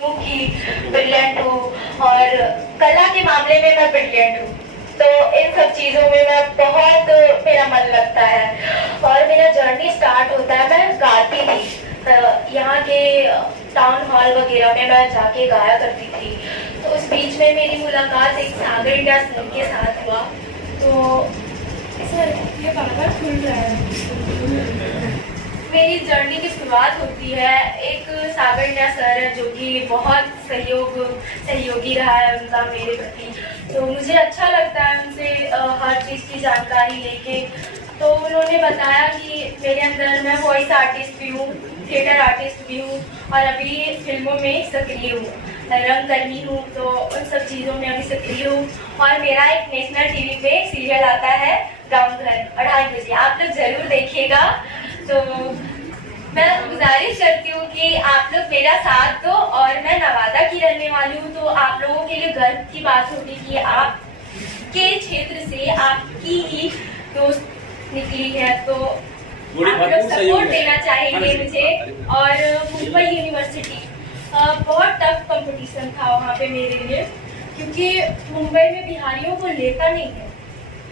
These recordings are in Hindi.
कि ब्रिलियंट हूँ और कला के मामले में मैं ब्रिलियंट हूँ। तो इन सब चीज़ों में मैं बहुत मेरा मन लगता है और मेरा जर्नी स्टार्ट होता है। मैं गाती थी यहाँ के टाउन हॉल वगैरह में मैं जाके गाया करती थी। तो उस बीच में मेरी मुलाकात एक सागर इंडिया सर के साथ हुआ। तो सर ये बार खुल रहा है। मेरी जर्नी की शुरुआत होती है एक सागर इंडिया सर है जो कि बहुत सहयोगी रहा है उनका मेरे प्रति। तो मुझे अच्छा लगता है उनसे हर चीज़ की जानकारी लेके। तो उन्होंने बताया कि मेरे अंदर मैं वॉइस आर्टिस्ट भी हूँ, थिएटर आर्टिस्ट भी हूँ और अभी फिल्मों में सक्रिय हूँ, रंगकर्मी हूँ। तो उन सब चीज़ों में अभी सक्रिय हूँ और मेरा एक नेशनल टीवी पे सीरियल आता है गाँव घर 2:30 बजे, आप लोग जरूर देखिएगा। तो मैं गुजारिश करती हूँ कि आप लोग मेरा साथ दो और मैं नवादा की रहने वाली हूँ। तो आप लोगों के लिए गर्व की बात होगी कि आपके क्षेत्र से आपकी ही दोस्त निकली है। तो आप लोग सपोर्ट देना चाहेंगे मुझे। और मुंबई यूनिवर्सिटी बहुत टफ कंपटीशन था वहाँ पे मेरे लिए, क्योंकि मुंबई में बिहारियों को लेता नहीं है।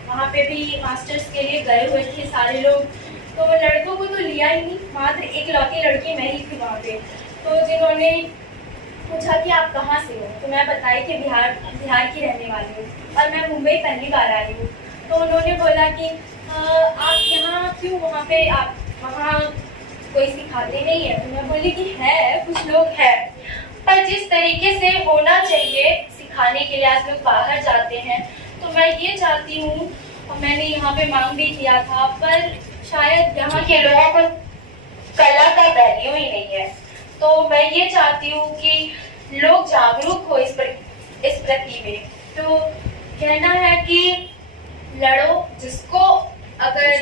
वहाँ पे भी मास्टर्स के लिए गए हुए थे सारे लोग, तो लड़कों को तो लिया ही नहीं, मात्र एक लौती लड़की मैं ही थी वहाँ पे। तो जिन्होंने पूछा कि आप कहाँ से हो, तो मैं बताई कि बिहार की रहने वाली हूँ और मैं मुंबई पहली बार आई हूँ। तो उन्होंने बोला कि आप यहाँ क्यों, वहाँ पे आप वहाँ कोई सिखाते नहीं है। तो मैं बोली कि है, कुछ लोग हैं, पर जिस तरीके से होना चाहिए सिखाने के लिए आज लोग बाहर जाते हैं। तो मैं ये चाहती हूँ, और मैंने यहाँ पे मांग भी किया था, पर शायद यहाँ के लोगों को कला का वैल्यू ही नहीं है। तो मैं ये चाहती हूँ कि लोग जागरूक हो इस प्रति में। तो कहना है कि लड़ो, जिसको अगर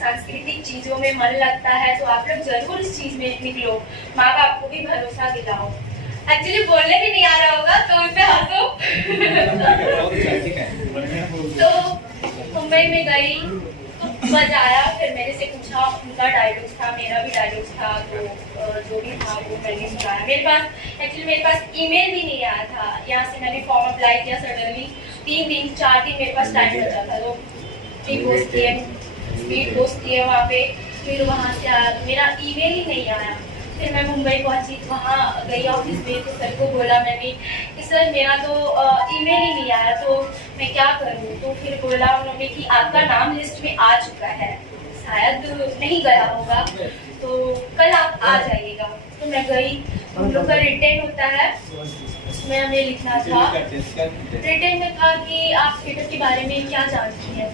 सांस्कृतिक चीजों में मन लगता है तो आप लोग जरूर इस चीज में निकलो, माँ बाप को भी भरोसा दिलाओ। एक्चुअली बोलने भी नहीं आ रहा होगा तो इस पे हंसो। तो मुंबई में गई, बजाया, फिर मेरे से पूछा, उनका डायलॉग था, मेरा भी डायलॉग था, तो जो भी था वो मैंने सुनाया। मेरे पास ईमेल भी नहीं आया था। यहाँ से मैंने फॉर्म अप्लाई किया, सडनली 3 दिन 4 दिन मेरे पास टाइम बचा था। तो स्पीड पोस्ट किए वहाँ पे, फिर वहाँ से आया तो मेरा ईमेल ही नहीं आया। फिर मैं मुंबई पहुंची, वहाँ गई ऑफिस में, तो सर को बोला मैंने कि सर मेरा तो ईमेल ही नहीं आया, तो मैं क्या करूँ। तो फिर बोला उन्होंने कि आपका नाम लिस्ट में आ चुका है, शायद नहीं गया होगा, तो कल आप आ जाइएगा। तो मैं गई, हम लोग का रिटेन होता है, उसमें हमें लिखना था। रिटेन में था कि आप थिएटर के बारे में क्या जानती हैं,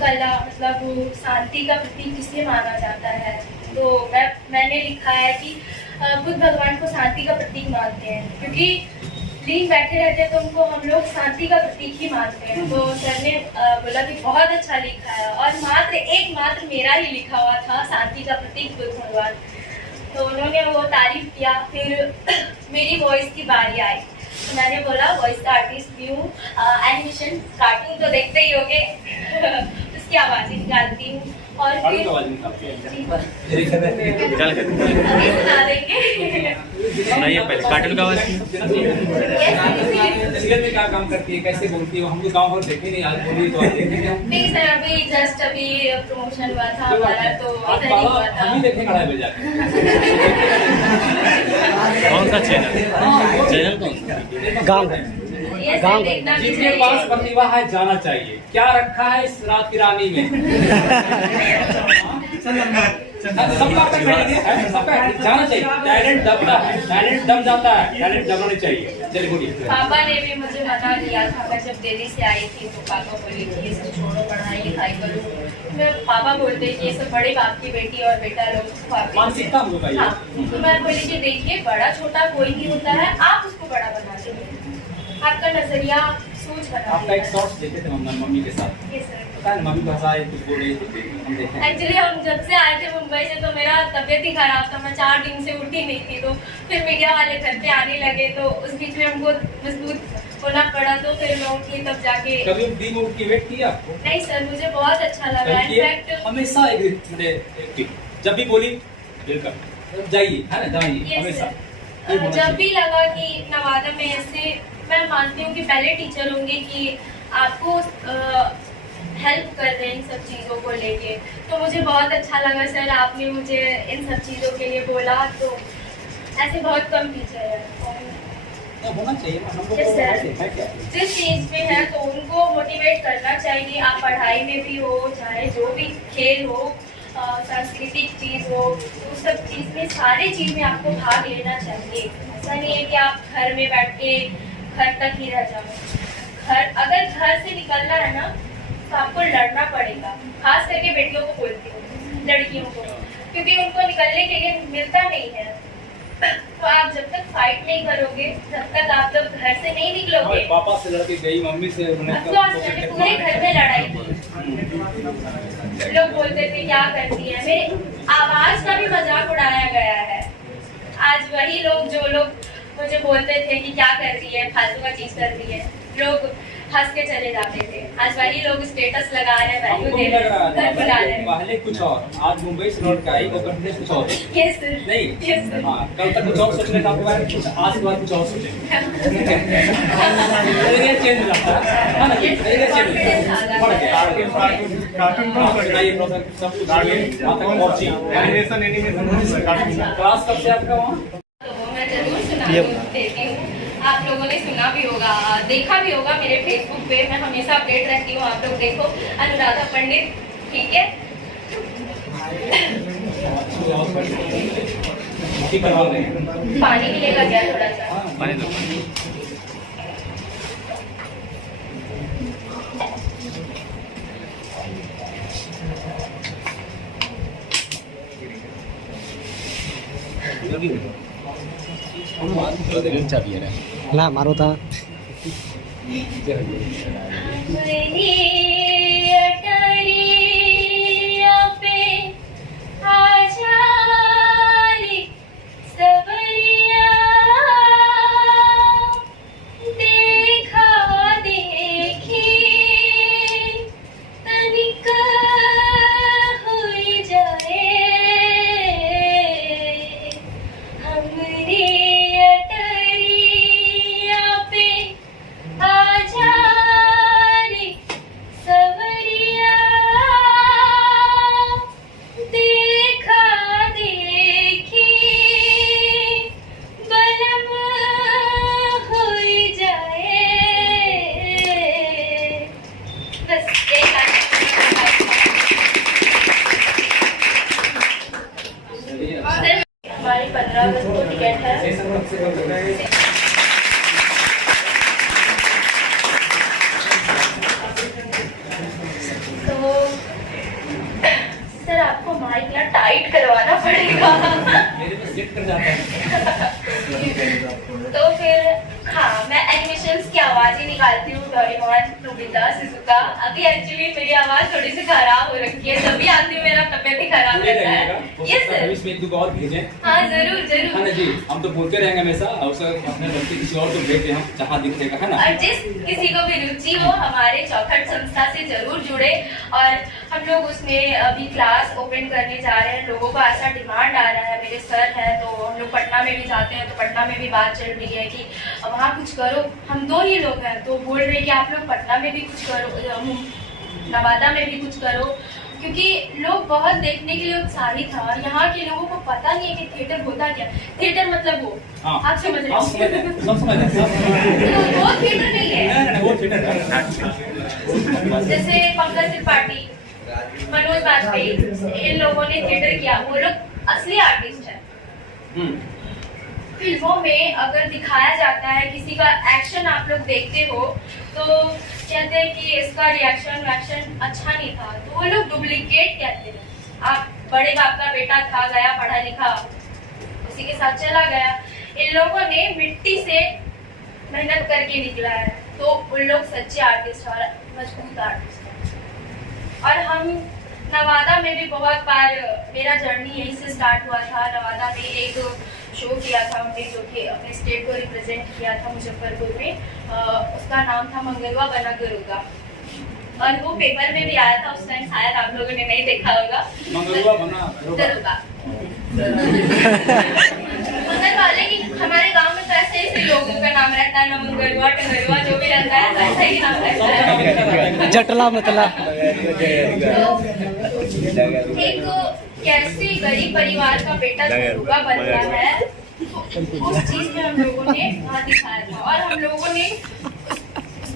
कला मतलब शांति का प्रतीक किसे माना जाता है। तो मैंने लिखा है कि बुद्ध भगवान को शांति का प्रतीक मानते हैं, क्योंकि लीन बैठे रहते हैं तो उनको हम लोग शांति का प्रतीक ही मानते हैं। तो सर ने बोला कि बहुत अच्छा लिखा है, और मात्र मेरा ही लिखा हुआ था शांति का प्रतीक बुद्ध भगवान। तो उन्होंने वो तारीफ किया। फिर मेरी वॉइस की बारी आई, तो मैंने बोला वॉइस आर्टिस्ट भी हूँ, एनिमेशन कार्टून तो देखते ही होंगे, उसकी आवाज़ें निकालती हूँ। और फिर सुना देंगे, सुनाइए पहले कार्टून का आवाज। सीरियल में क्या काम करती है, कैसे बोलती है, हम तो गाँव भर देखे नहीं, आज बोली तो आप देखेंगे। नहीं सर, अभी प्रमोशन हुआ था हमारा, तो इधर ही हुआ था। हम ही देखेंगे 2:30 बजे जाके। कौन सा चैनल कौन सा? गाँव जिसके पास प्रतिभा है जाना चाहिए। क्या रखा है इस रात की रानी में? सबका जाना चाहिए। टैलेंट दबता है, टैलेंट दब जाता है, टैलेंट दबना नहीं चाहिए। चलिए बोलिए। पापा ने भी मुझे मना किया था, मैं जब दिल्ली से आई थी तो पापा बोले कि ये सब छोड़ो, पढ़ाई लिखाई करो। मैं पापा बोलते कि ये सब बड़े बाप की बेटी और बेटा लोग मानसिकता हम लोग का। हाँ, तो मैं बोली कि देखिए बड़ा छोटा कोई नहीं होता है, आप उसको बड़ा बना दीजिए, आपका नजरिया सोच बना। आपका एक शॉर्ट्स देखे थे मम्मी के साथ, पता है मम्मी भाषा कुछ बोल रही थी, हम देखे। एक्चुअली हम जब से आए थे मुंबई से तो मेरा तबीयत ही खराब था, मैं 4 दिन से उठी नहीं थी। तो फिर मीडिया वाले घर पे आने लगे, तो उस बीच में हमको मजबूत होना पड़ा, तो फिर मैं उठी तब जाके। कभी डी मूड की वेट किया आपको? नहीं सर, मुझे बहुत अच्छा लगा। इनफैक्ट हमेशा जब भी बोली वेलकम, जाइए है ना, जाइए हमेशा। जब भी लगा कि नवादा में ऐसे, मैं मानती हूँ कि पहले टीचर होंगे कि आपको हेल्प कर रहे हैं इन सब चीज़ों को लेके, तो मुझे बहुत अच्छा लगा सर आपने मुझे इन सब चीज़ों के लिए बोला। तो ऐसे बहुत कम टीचर हैं होना चाहिए ना, हमको Yes, sir. है क्या? जिस चीज़ में है तो उनको मोटिवेट करना चाहिए। आप पढ़ाई में भी हो, चाहे जो भी खेल हो, सांस्कृतिक चीज़ हो, तो उस सब चीज़ में, सारे चीज़ में आपको भाग लेना चाहिए। ऐसा नहीं है कि आप घर में बैठ के घर तक ही रह जाओ। अगर घर से निकलना है ना तो आपको लड़ना पड़ेगा। खास करके बेटियों को बोलती हूँ, लड़कियों को, क्योंकि उनको निकलने के लिए मिलता नहीं है। तो आप जब तक फाइट नहीं करोगे, जब तक आप जब घर से नहीं निकलोगे, पापा से लड़के गई, मम्मी से मैंने पूरे घर में लड़ाई की। लोग बोलते थे क्या करती है, मेरे आवाज का भी मजाक उड़ाया गया है। आज वही लोग जो लोग मुझे बोलते थे कि क्या कर रही है, फालतू का चीज कर रही है, लोग हंस के चले जाते थे। आज वही लोग स्टेटस लगा रहे हैं, वैल्यू दे रहे हैं, घर बुला रहे हैं। पहले कुछ और, आज मुंबई से लौट के आई वो कंटेंट कुछ और। Yes, sir. नहीं Yes, sir. हाँ, कल तक कुछ और सोचने का आपको आज के बाद कुछ और सोचेंगे। चेंज हो जाता है ना, चेंज कार्टून कौन सा सुनाइए प्रोसेस सब कुछ वहाँ तक पहुँची। एनिमेशन कार्टून क्लास कब से आपका वहाँ? तो वो मैं जरूर सुना देती हूँ। आप लोगों ने सुना भी होगा, देखा भी होगा मेरे फेसबुक पे, मैं हमेशा अपडेट रहती हूँ। आप लोग देखो, अनुराधा पंडित, ठीक है। पानी मिलेगा क्या थोड़ा सा? पानी दो। चाबी है ना मारो था हमारी 15 अगस्त को टिकट है। तो सर आपको माइक ना टाइट करवाना पड़ेगा। मेरे पे सेट कर जाता है। तो फिर हाँ, मैं एनिमेशंस की आवाज ही निकालती हूँ, डोरेमोन, नोबिता, शिजुका। अभी एक्चुअली मेरी आवाज थोड़ी सी खराब हो रखी है, जब भी आती हूँ मेरा तबियत ही खराब रहता है। Yes sir. इसमें एक दो और भेजें। हाँ जरूर है जरूर। ना जी, हम तो बोलते रहेंगे हमेशा, अवसर अपने बच्चे किसी और को भेजते हम जहाँ दिखेगा, है ना। और जिस किसी को भी रुचि हो हमारे चौखट संस्था से जरूर जुड़े। और हम लोग उसमें अभी क्लास ओपन करने जा रहे हैं, लोगों का ऐसा डिमांड आ रहा है। मेरे सर हैं तो हम लोग पटना में भी जाते हैं, तो पटना में भी बात चल रही है कि वहाँ कुछ करो। हम दो ही लोग हैं तो बोल रहे हैं कि आप लोग पटना में भी कुछ करो, नवादा में भी कुछ करो, क्योंकि लोग बहुत देखने के लिए उत्साहित हैं। और यहाँ के लोगों को पता नहीं है कि थिएटर होता क्या। थिएटर मतलब वो आप समझ रहे हो, सब समझ रहे तो वो थिएटर नहीं है। वो थिएटर है। जैसे पंकज त्रिपाठी, मनोज वाजपेयी, इन लोगों ने थिएटर किया, वो लोग असली आर्टिस्ट हैं। फिल्मों में अगर दिखाया जाता है किसी का एक्शन, आप लोग देखते हो तो कहते हैं कि इसका रिएक्शन वैक्शन अच्छा नहीं था, तो वो लोग डुप्लीकेट कहते हैं। आप बड़े बाप का बेटा था, गया पढ़ा लिखा, उसी के साथ चला गया। इन लोगों ने मिट्टी से मेहनत करके निकला है, तो उन लोग सच्चे आर्टिस्ट और मजबूत आर्टिस्ट हैं। और हम नवादा में भी बहुत बार, मेरा जर्नी यहीं से स्टार्ट हुआ था। नवादा में एक शो किया था हमने, जो कि अपने स्टेट को रिप्रेजेंट किया था मुजफ्फरपुर में। उसका नाम था मंगलवा बना गरुगा, और वो पेपर में भी आया था उस टाइम, शायद आप लोगों ने नहीं देखा होगा। मंगलवा बना गरुगा मंगल वाले की हमारे गांव में तो ऐसे लोगों का नाम रहता है, नमंगरुआ टंगरुआ जो भी रहता है वैसा ही नाम रहता है। जटला मतला। तो एक कैसे गरीब परिवार का बेटा धनुका बनता है उस चीज में हम लोगों ने वहाँ दिखाया था, और हम लोगों ने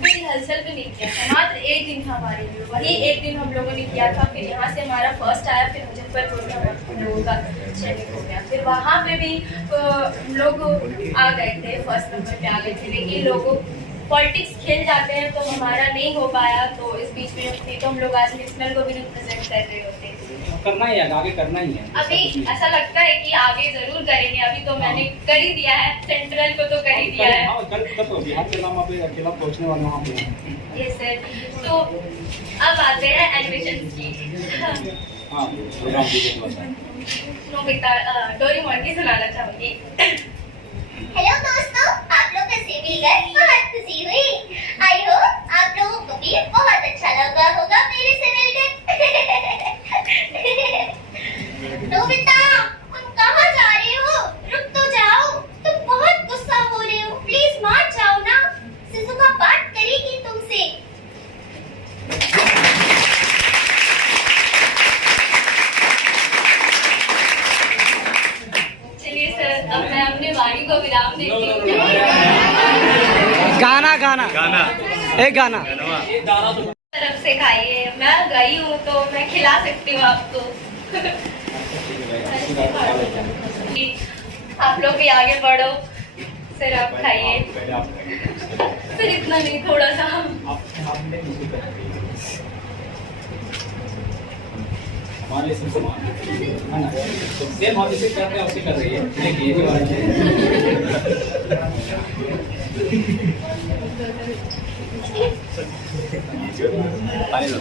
कोई हलचल भी नहीं किया था। मात्र एक दिन था हमारे लिए, वही एक दिन हम लोगों ने किया था। फिर यहाँ से हमारा फर्स्ट आया, फिर मुजफ्फरपुर में हम लोगों का चयनित हो गया। फिर वहाँ पे भी लोग आ गए थे, फर्स्ट नंबर पे आ गए थे, लेकिन लोगों पॉलिटिक्स खेल जाते हैं तो हमारा नहीं हो पाया। तो इस बीच में नहीं तो हम लोग आज नेशनल को भी रिप्रेजेंट कर रहे होते। करना ही है, आगे करना ही है। अभी ऐसा लगता है कि आगे जरूर करेंगे। अभी तो मैंने कर ही दिया है, सेंट्रल को तो कर ही दिया है। कल तो बिहार के नाम पे अकेला पहुंचने वाला वहाँ पे। Yes sir. तो अब आते हैं एनिमेशन की। हाँ, नोबिता डोरेमोन की सुनाना चाहूंगी। हेलो दोस्तों, आप लोग से मिलकर बहुत खुशी हुई। आई होप आप लोगों को भी बहुत अच्छा लगा होगा मेरे से मिलकर। नोबिता, तुम कहाँ जा रहे हो? रुक तो जाओ, तुम बहुत गुस्सा हो रहे हो। प्लीज मान जाओ ना, शिजुका बात करेगी तुमसे। चलिए सर, अब मैं अपनी वाणी को विराम देती हूँ। गाना गाना गाना एक गाना। तरफ से खाइए, मैं गई हूँ तो मैं खिला सकती हूँ आपको। आप लोग भी आगे बढ़ो सर, आप खाइए। सर इतना नहीं, थोड़ा सा। हमारे से समान है ना, तो सेम हम इसे करते हैं, उसे कर रही है। देखिए ये बात है। पानी लो।